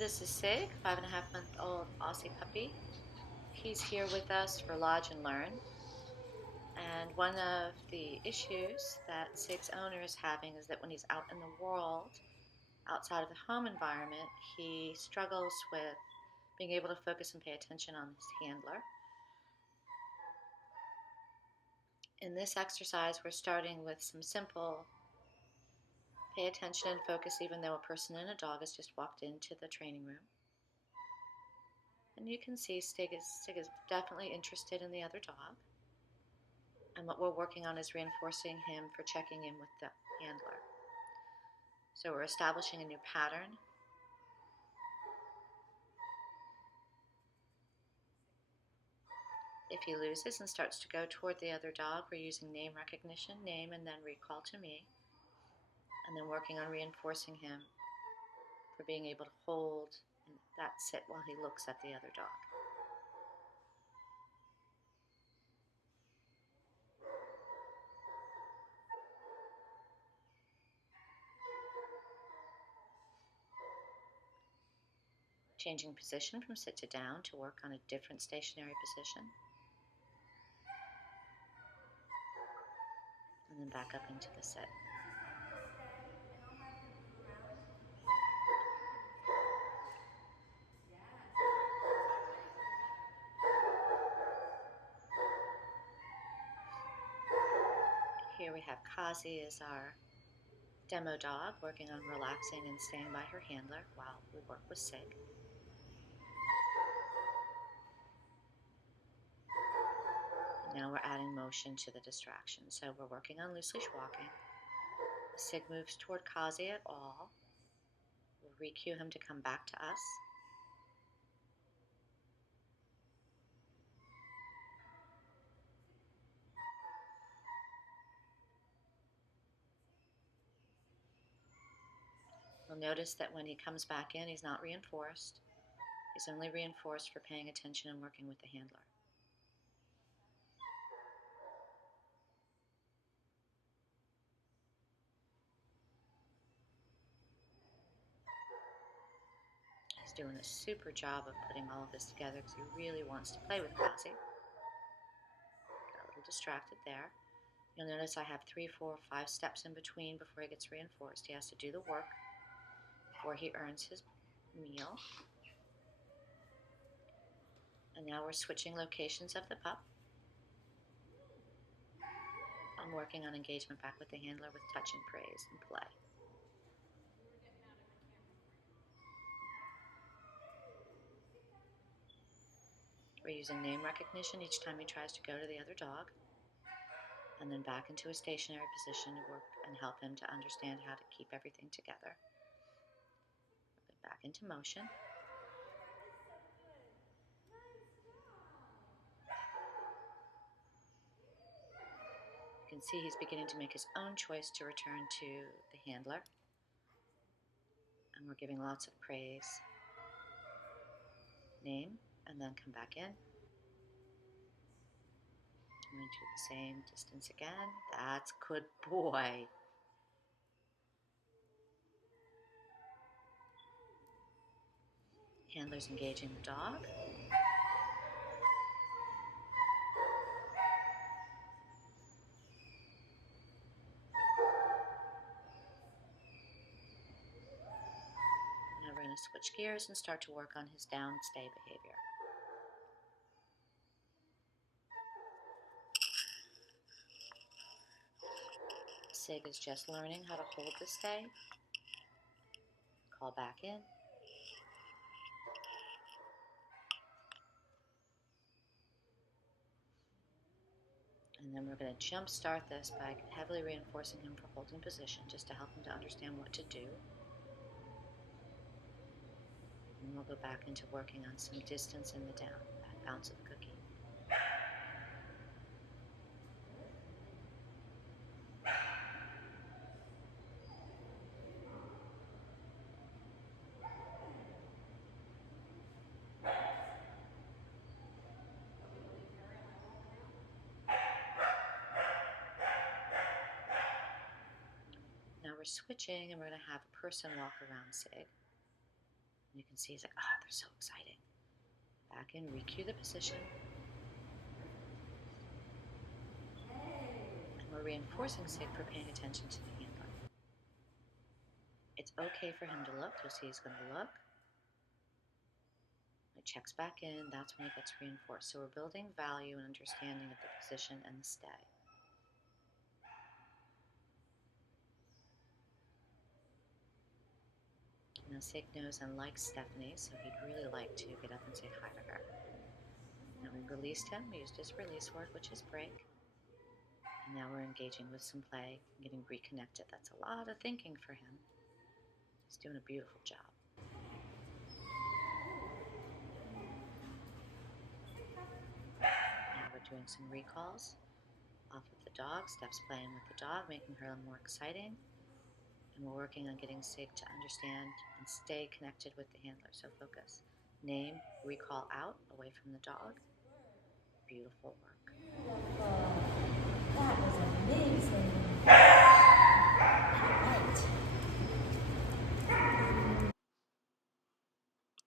This is Sig, 5.5-month-old Aussie puppy. He's here with us for Lodge and Learn. And one of the issues that Sig's owner is having is that when he's out in the world, outside of the home environment, he struggles with being able to focus and pay attention on his handler. In this exercise, we're starting with some simple pay attention and focus even though a person and a dog has just walked into the training room. And you can see Sig is definitely interested in the other dog. And what we're working on is reinforcing him for checking in with the handler. So we're establishing a new pattern. If he loses and starts to go toward the other dog, we're using name recognition, name, and then recall to me. And then working on reinforcing him for being able to hold that sit while he looks at the other dog. Changing position from sit to down to work on a different stationary position. And then back up into the sit. Here we have Kazi as our demo dog, working on relaxing and staying by her handler while we work with Sig. Now we're adding motion to the distraction. So we're working on loose leash walking. Sig moves toward Kazi at all. We'll re-cue him to come back to us. You'll notice that when he comes back in, he's not reinforced. He's only reinforced for paying attention and working with the handler. He's doing a super job of putting all of this together because he really wants to play with Kazi. Got a little distracted there. You'll notice I have 3, 4, 5 steps in between before he gets reinforced. He has to do the work before he earns his meal. And now we're switching locations of the pup. I'm working on engagement back with the handler with touch and praise and play. We're using name recognition each time he tries to go to the other dog, and then back into a stationary position to work and help him to understand how to keep everything together. Back into motion. You can see he's beginning to make his own choice to return to the handler, and we're giving lots of praise. Name, and then come back in. I'm going to do the same distance again. That's good boy. Handler's engaging the dog. Now we're going to switch gears and start to work on his down stay behavior. Sig is just learning how to hold the stay. Call back in. And then we're going to jump start this by heavily reinforcing him for holding position just to help him to understand what to do. And we'll go back into working on some distance in the down, that bounce of the cookie. Now we're switching and we're going to have a person walk around Sig. You can see he's like, oh, they're so exciting. Back in, recue the position. And we're reinforcing Sig for paying attention to the handler. It's okay for him to look. You'll see he's going to look. He checks back in. That's when he gets reinforced. So we're building value and understanding of the position and the stay. Now Sig knows and likes Stephanie, so he'd really like to get up and say hi to her. Now we released him, we used his release word, which is break. And now we're engaging with some play, getting reconnected. That's a lot of thinking for him. He's doing a beautiful job. Now we're doing some recalls off of the dog. Steph's playing with the dog, making her more exciting. And we're working on getting Sig to understand and stay connected with the handler. So focus. Name, recall out, away from the dog. Beautiful work. Beautiful. That was amazing.